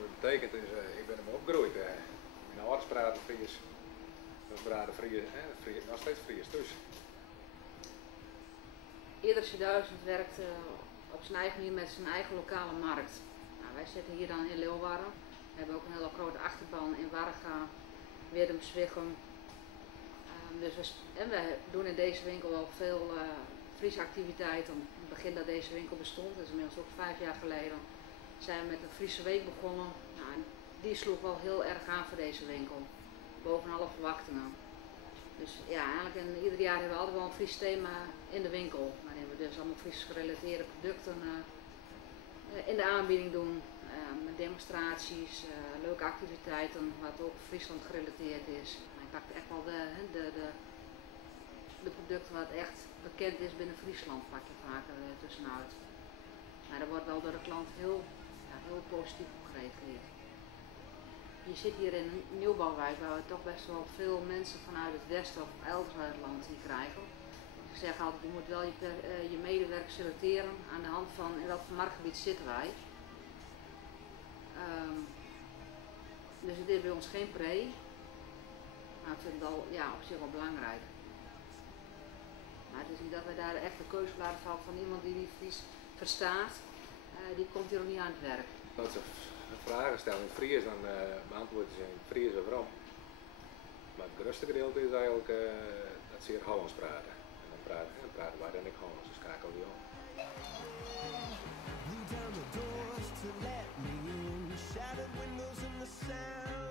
dat betekent is, ik ben hem opgegroeid. Mijn ouders praten Fries. We praten Fries, nog steeds Fries dus. Ieder 2000 werkt op zijn eigen manier met zijn eigen lokale markt. Nou, wij zitten hier dan in Leeuwarden. We hebben ook een hele grote achterban in Warga, Weerdum, Zwichum. Dus we doen in deze winkel ook veel Friese activiteiten. In het begin dat deze winkel bestond, dat is inmiddels ook 5 jaar geleden, zijn we met een Friese week begonnen. Nou, die sloeg wel heel erg aan voor deze winkel, boven alle verwachtingen. Dus ja, eigenlijk ieder jaar hebben we altijd wel een Fries thema in de winkel, waarin we dus allemaal Fries gerelateerde producten in de aanbieding doen. Met demonstraties, leuke activiteiten, wat ook Friesland gerelateerd is. Ik pak echt wel de producten wat echt bekend is binnen Friesland, pak je vaker tussenuit. Maar dat wordt wel door de klant heel positief op gereageerd. Je zit hier in een nieuwbouwwijk waar we toch best wel veel mensen vanuit het westen of elders uit het land hier krijgen. Ik zeg altijd, je moet wel je medewerkers selecteren aan de hand van in welk marktgebied zitten wij. Dus het is bij ons geen pre, maar ik vind het al op zich wel belangrijk. Maar het is niet dat wij daar echt de keuze laten vallen van iemand die Fries verstaat, die komt hier ook niet aan het werk. Als ze vragen stellen in Fries, dan beantwoorden ze in Fries of waarom. Maar het grootste gedeelte is eigenlijk dat ze hier Hollands praten. En dan praten wij dan niet Hollands, dus schakelen die om. Down the doors to let me in, shattered windows and the sound